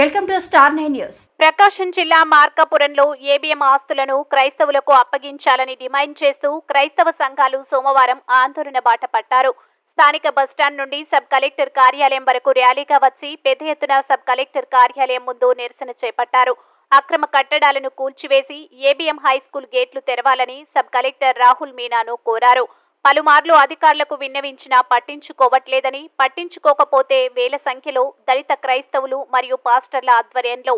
Welcome to star 9 news. Prakasam జిల్లా మార్కాపురంలో ABM ఆస్తులను క్రైస్తవులకు అప్పగించాలని డిమాండ్ చేస్తూ క్రైస్తవ సంఘాలు సోమవారం ఆందోళన బాట పట్టారు. స్థానిక బస్టాండ్ నుండి సబ్ కలెక్టర్ కార్యాలయం వరకు ర్యాలీగా వచ్చి పెద్ద ఎత్తున సబ్ కలెక్టర్ కార్యాలయం ముందు నిరసన చేపట్టారు. అక్రమ కట్టడాలను కూల్చివేసి ఏబిఎం హైస్కూల్ గేట్లు తెరవాలని సబ్ కలెక్టర్ రాహుల్ మీనాను కోరారు. పలుమార్లు అధికారులకు విన్నవించినా పట్టించుకోవట్లేదని, పట్టించుకోకపోతే వేల సంఖ్యలో దళిత క్రైస్తవులు మరియు పాస్టర్ల ఆధ్వర్యంలో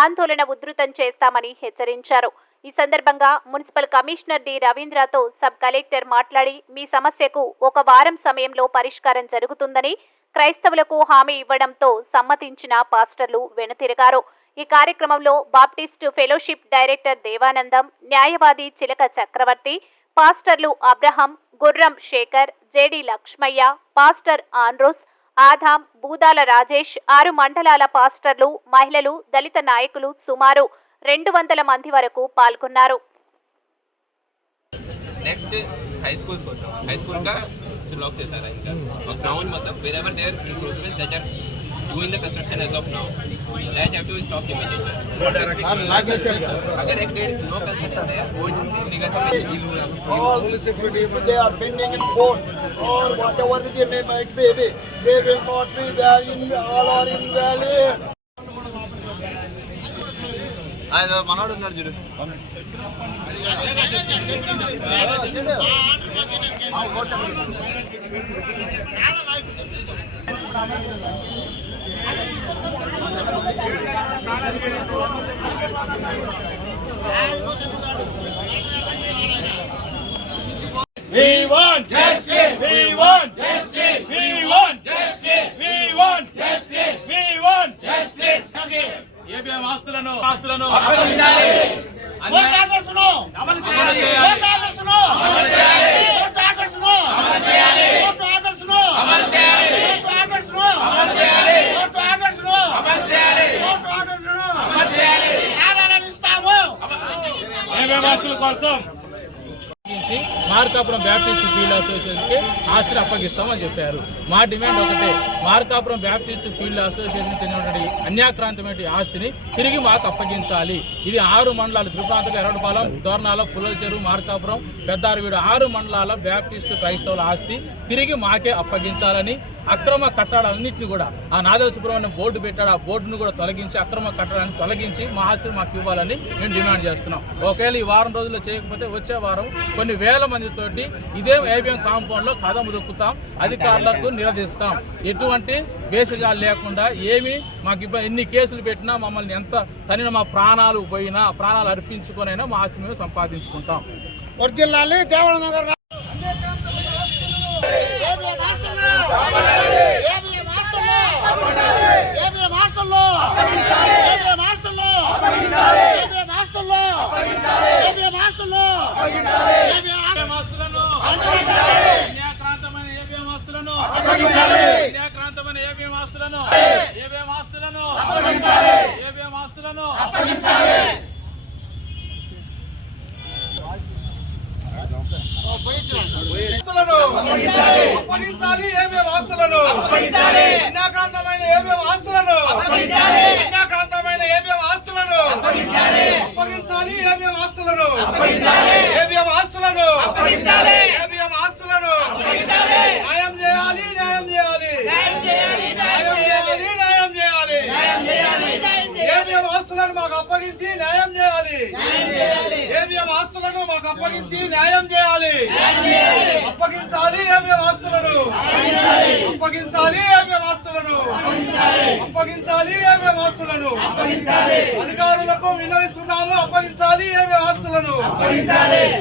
ఆందోళన ఉధృతం చేస్తామని హెచ్చరించారు. ఈ సందర్భంగా మున్సిపల్ కమిషనర్ డి రవీంద్రతో సబ్ కలెక్టర్ మాట్లాడి మీ సమస్యకు ఒక వారం సమయంలో పరిష్కారం జరుగుతుందని క్రైస్తవులకు హామీ ఇవ్వడంతో సమ్మతించిన పాస్టర్లు వెనుతిరిగారు. ఈ కార్యక్రమంలో బాప్టిస్ట్ ఫెలోషిప్ డైరెక్టర్ దేవానందం, న్యాయవాది చిలక చక్రవర్తి, పాస్టర్లు Abraham, Gurram Shekar, JD Lakshmaiah, pastor Andrews, Adam, Budala Rajesh, 6 మండలాల పాస్టర్లు, మహిళలు, దళిత నాయకులు సుమారు 200 మంది వరకు పాల్గొన్నారు. నెక్స్ట్ హై స్కూల్స్ కోసం హై స్కూల్ కా బ్లాక్ చేశారు. ఇంకా గ్రౌండ్ మొత్తం wherever there improvements that are doing the construction as of now that have to stop immediately. Agar if there is no construction there, all the security if they are pending in court or whatever they might be, they will not be valid, all are invalid. ఆయన మనోడు ఉన్నాడు చూడు. We want justice. We want justice. We want justice. We want justice. We want justice. ABM ఆస్తులను అప్పగించాలి. Court orders ను అమలు చేయాలి. Court orders ను అమలు చేయాలి. కోర్టు ఆర్డర్స్ ను అమలు చేయాలి. కోర్టు ఆర్డర్స్ ను అమలు చేయాలి. కోర్టు ఆర్డర్స్ ను అమలు చేయాలి. కోర్టు ఆర్డర్స్ ను అమలు చేయాలి. కోర్టు ఆర్డర్స్ ను అమలు చేయాలి. ఆధారాలు ఇస్తాము. ఏబిఎం ఆస్తుల కోసం మార్కాపురం బ్యాప్టిస్ట్ ఫీల్డ్ అసోసియేషన్కి ఆస్తిని అప్పగిస్తామని చెప్పారు. మా డిమాండ్ ఒకటే, మార్కాపురం బ్యాప్టిస్ట్ ఫీల్డ్ అసోసియేషన్ చెందినటువంటి అన్యాక్రాంతమైన ఆస్తిని తిరిగి మాకు అప్పగించాలి. ఇది 6 మండలాలు, తిరుపతి, ఎర్రడపాలెం, దోర్నాల, పుల్లల చెరువు, మార్కాపురం, పెద్దారవీడు 6 మండలాల బ్యాప్టిస్ట్ క్రైస్తవుల ఆస్తి తిరిగి మాకే అప్పగించాలని, అక్రమ కట్టడాలన్నింటినీ కూడా ఆ నాదల సుబ్రహ్మణ్యం బోర్డు పెట్టాడు, ఆ బోర్డును కూడా తొలగించి అక్రమ కట్టడాన్ని తొలగించి మా ఆస్తిని మాకు ఇవ్వాలని మేము డిమాండ్ చేస్తున్నాం. ఒకవేళ ఈ వారం రోజుల్లో చేయకపోతే వచ్చే వారం కొన్ని వేల మందితోటి ఇదే ఏబిఎం కాంపౌండ్ లో కదం దొక్కుతాం, అధికారులకు నిలదీస్తాం. ఎటువంటి బేసిజాలు లేకుండా ఏమి మాకు ఎన్ని కేసులు పెట్టినా, మమ్మల్ని ఎంత తనిన మా ప్రాణాలు పోయినా, ప్రాణాలు అర్పించుకునైనా మా ఆస్తి మేము సంపాదించుకుంటాం. అప్పగించాలి. ఏబిఎం ఆస్తులను అన్యాక్రాంతమైన ఏబిఎం ఆస్తులను అన్యాక్రాంతమైన ఏబిఎం ఆస్తులను అప్పగించాలి. ఏబిఎం ఆస్తులను ఏబిఎం ఆస్తులను ఏబిఎం ఆస్తులను న్యాయం చేయాలి. న్యాయం చేయాలి. న్యాయం చేయాలి. న్యాయం చేయాలి. ఏబిఎం ఆస్తులను మాకు అప్పగించి న్యాయం చేయాలి. ఏబిఎం ఆస్తులను మాకు అప్పగించి న్యాయం చేయాలి. అప్పగించాలి. ఏబిఎం ఆస్తులను అప్పగించాలి. ఏబిఎం ఆస్తులను అప్పగించాలి. ఏబిఎం ఆస్తులను అధికారులకు విన్నవిస్తున్నాము. అప్పగించాలి. ఏబిఎం ఆస్తులను